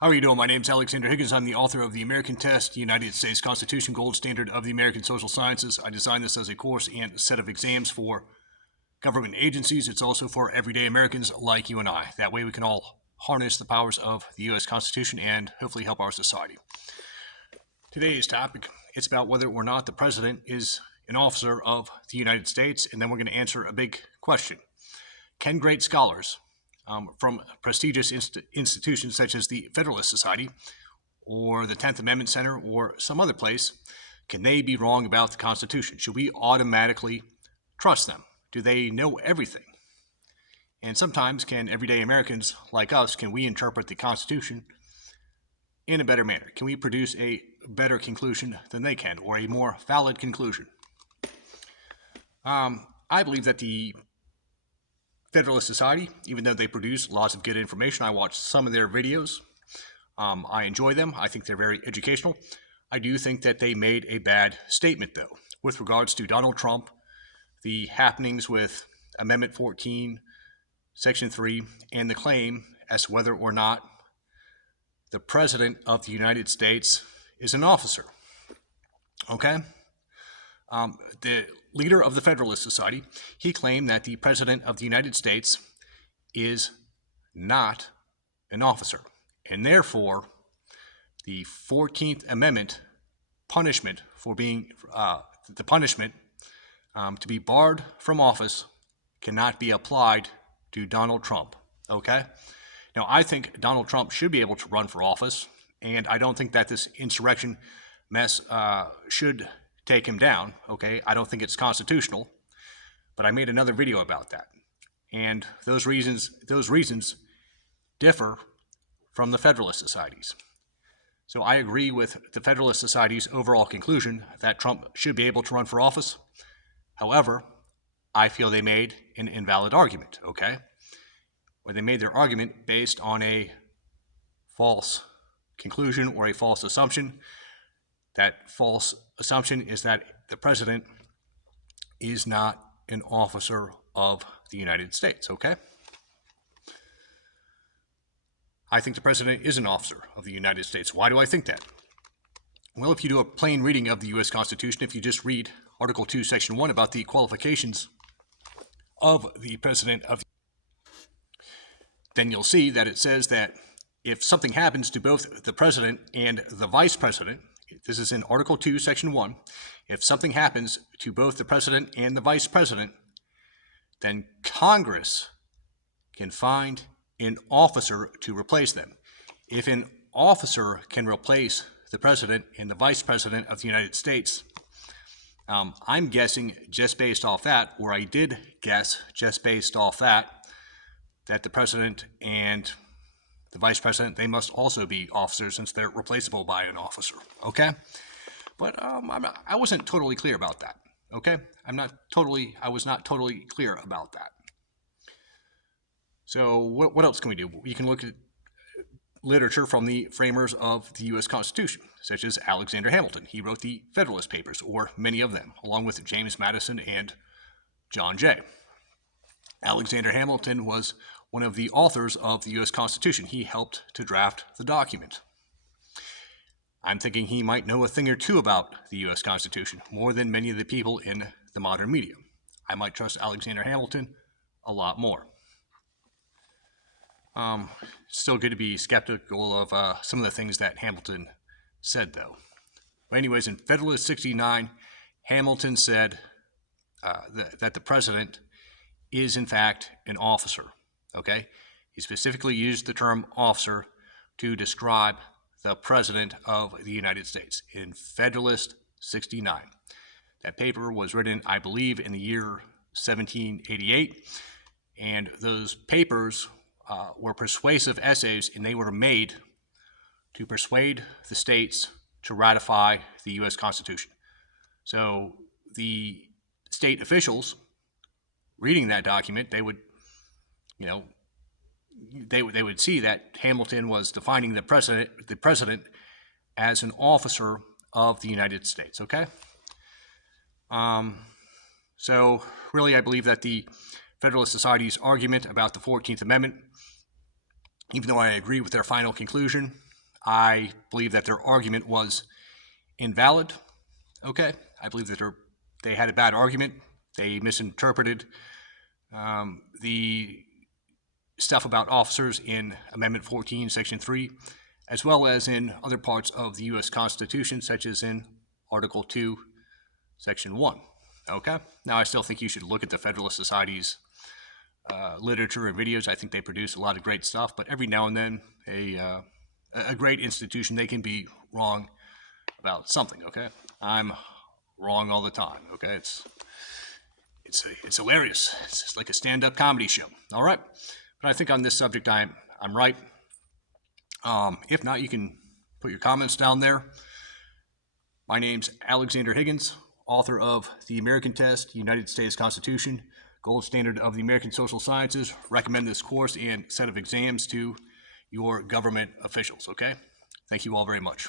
How are you doing? My name's Alexander Higgins. I'm the author of The American Test, the United States Constitution Gold Standard of the American Social Sciences. I designed this as a course and set of exams for government agencies. It's also for everyday Americans like you and I. That way we can all harness the powers of the U.S. Constitution and hopefully help our society. Today's topic, it's about whether or not the president is an officer of the United States, and then we're going to answer a big question. Can great scholars from prestigious institutions such as the Federalist Society or the 10th Amendment Center or some other place, can they be wrong about the Constitution? Should we automatically trust them? Do they know everything? And sometimes can everyday Americans like us, can we interpret the Constitution in a better manner? Can we produce a better conclusion than they can, or a more valid conclusion? I believe that the Federalist Society, even though they produce lots of good information, I watched some of their videos. I enjoy them. I think they're very educational. I do think that they made a bad statement, though, with regards to Donald Trump, the happenings with Amendment 14, Section 3, and the claim as to whether or not the President of the United States is an officer. Okay? The leader of the Federalist Society, he claimed that the President of the United States is not an officer, and therefore the 14th Amendment punishment for being the punishment to be barred from office cannot be applied to Donald Trump. Okay? Now, I think Donald Trump should be able to run for office, and I don't think that this insurrection mess should take him down. Okay, I don't think it's constitutional, but I made another video about that, and those reasons differ from the Federalist Societies. So I agree with the Federalist Society's overall conclusion that Trump should be able to run for office. However, I feel they made an invalid argument. Okay, where they made their argument based on a false conclusion or a false assumption. That false assumption is that the president is not an officer of the United States, okay? I think the president is an officer of the United States. Why do I think that? Well, if you do a plain reading of the U.S. Constitution, if you just read Article 2, Section 1 about the qualifications of the president of, then you'll see that it says that if something happens to both the president and the vice president, this is in Article 2, Section 1. If something happens to both the president and the vice president, then Congress can find an officer to replace them. If an officer can replace the president and the vice president of the United States, I'm guessing just based off that, or I did guess just based off that the president and the vice president, they must also be officers since they're replaceable by an officer, okay? But I wasn't totally clear about that, okay? I was not totally clear about that. So what else can we do? You can look at literature from the framers of the U.S. Constitution, such as Alexander Hamilton. He wrote the Federalist Papers, or many of them, along with James Madison and John Jay. Alexander Hamilton was one of the authors of the U.S. Constitution. He helped to draft the document. I'm thinking he might know a thing or two about the U.S. Constitution, more than many of the people in the modern media. I might trust Alexander Hamilton a lot more. Still good to be skeptical of some of the things that Hamilton said, though. But anyways, in Federalist 69, Hamilton said that the president is, in fact, an officer. Okay? He specifically used the term officer to describe the President of the United States in Federalist 69. That paper was written, I believe, in the year 1788, and those papers were persuasive essays, and they were made to persuade the states to ratify the U.S. Constitution. So the state officials reading that document, they would see that Hamilton was defining the president as an officer of the United States, okay? So really, I believe that the Federalist Society's argument about the 14th Amendment, even though I agree with their final conclusion, I believe that their argument was invalid. Okay, I believe that they had a bad argument. They misinterpreted the stuff about officers in Amendment 14, Section 3, as well as in other parts of the U.S. Constitution, such as in Article 2, Section 1. Okay? Now, I still think you should look at the Federalist Society's literature and videos. I think they produce a lot of great stuff, but every now and then, a great institution, they can be wrong about something, okay? I'm wrong all the time, okay? It's hilarious. It's just like a stand-up comedy show, all right? But I think on this subject, I'm right. If not, you can put your comments down there. My name's Alexander Higgins, author of The American Test, United States Constitution, Gold Standard of the American Social Sciences. Recommend this course and set of exams to your government officials, okay? Thank you all very much.